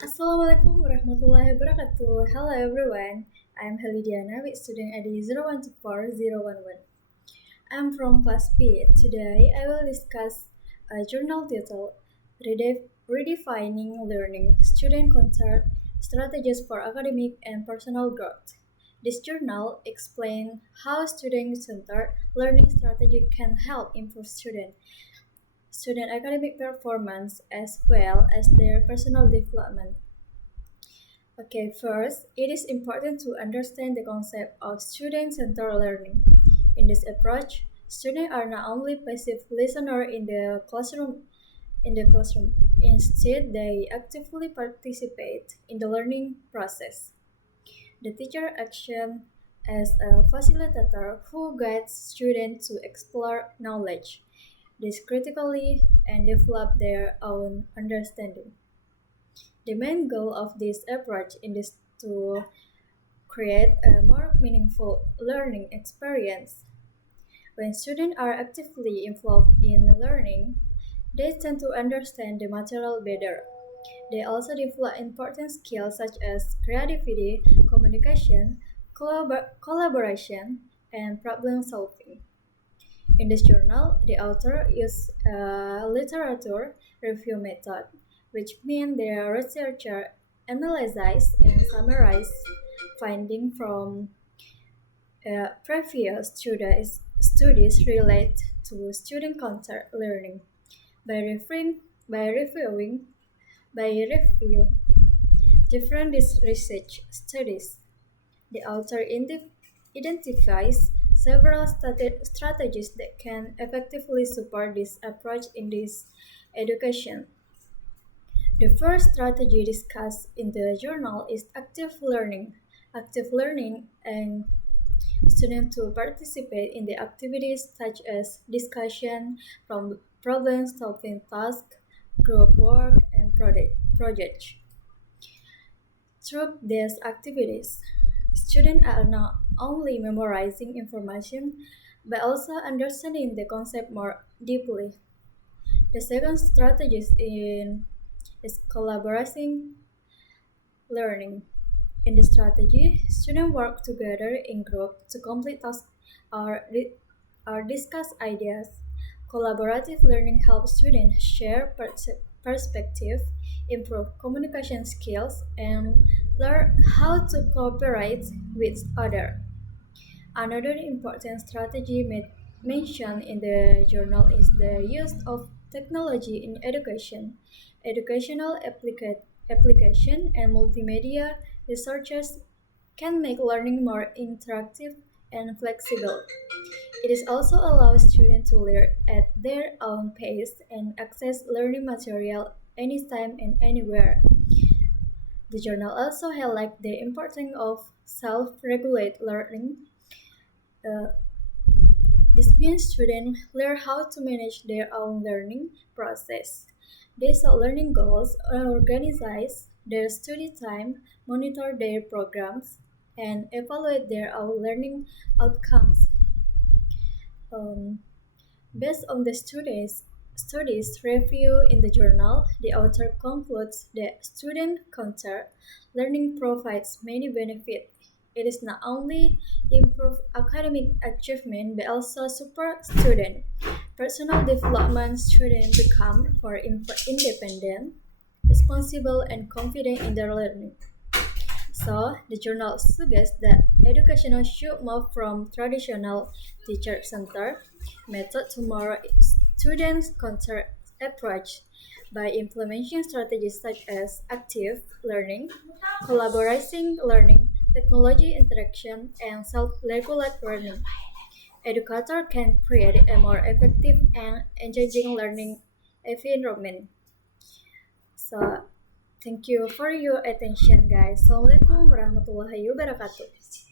Assalamualaikum warahmatullahi wabarakatuh. Hello everyone. I'm Helidiana with student ID 0124011. I'm from class B. Today I will discuss a journal titled Redefining Learning, Student Contact Strategies for Academic and Personal Growth. This journal explains how student-centered learning strategy can help improve student academic performance as well as their personal development. Okay, first, it is important to understand the concept of student-centered learning. In this approach, students are not only passive listeners in the classroom. Instead, they actively participate in the learning process. The teacher acts as a facilitator who guides students to explore knowledge, discuss critically, and develop their own understanding. The main goal of this approach is to create a more meaningful learning experience. When students are actively involved in learning, they tend to understand the material better. They also develop important skills such as creativity, communication, collaboration, and problem solving. In this journal, the author used a literature review method, which means the researcher analyzes and summarizes findings from previous studies related to student contact learning. By referring, by reviewing, by review different research studies, the author identifies several strategies that can effectively support this approach in this education. The first strategy discussed in the journal is active learning. Active learning and students to participate in the activities such as discussion, problem-solving tasks, group work, and projects. Through these activities, students are not only memorizing information but also understanding the concept more deeply. The second strategy is collaborating learning. In this strategy, students work together in groups to complete tasks or discuss ideas. Collaborative learning helps students share perspective, improve communication skills, and learn how to cooperate with others. Another important strategy mentioned in the journal is the use of technology in education. Educational application and multimedia researchers can make learning more interactive and flexible. It is also allows students to learn at their own pace and access learning material anytime and anywhere. The journal also highlights the importance of self-regulated learning. Uh, this means students learn how to manage their own learning process. They set learning goals, organize their study time, monitor their programs, and evaluate their own learning outcomes. Um, Based on the studies review in the journal, the author concludes that student-centered learning provides many benefits. It is not only improve academic achievement but also support student personal development. Students become more independent, responsible, and confident in their learning. So, the journal suggests that education should move from traditional teacher-centered method to more student-centered approach by implementing strategies such as active learning, collaborating learning, technology interaction, and self-regulated learning. Educator can create a more effective and engaging learning environment. So, thank you for your attention, guys. Assalamualaikum warahmatullahi wabarakatuh.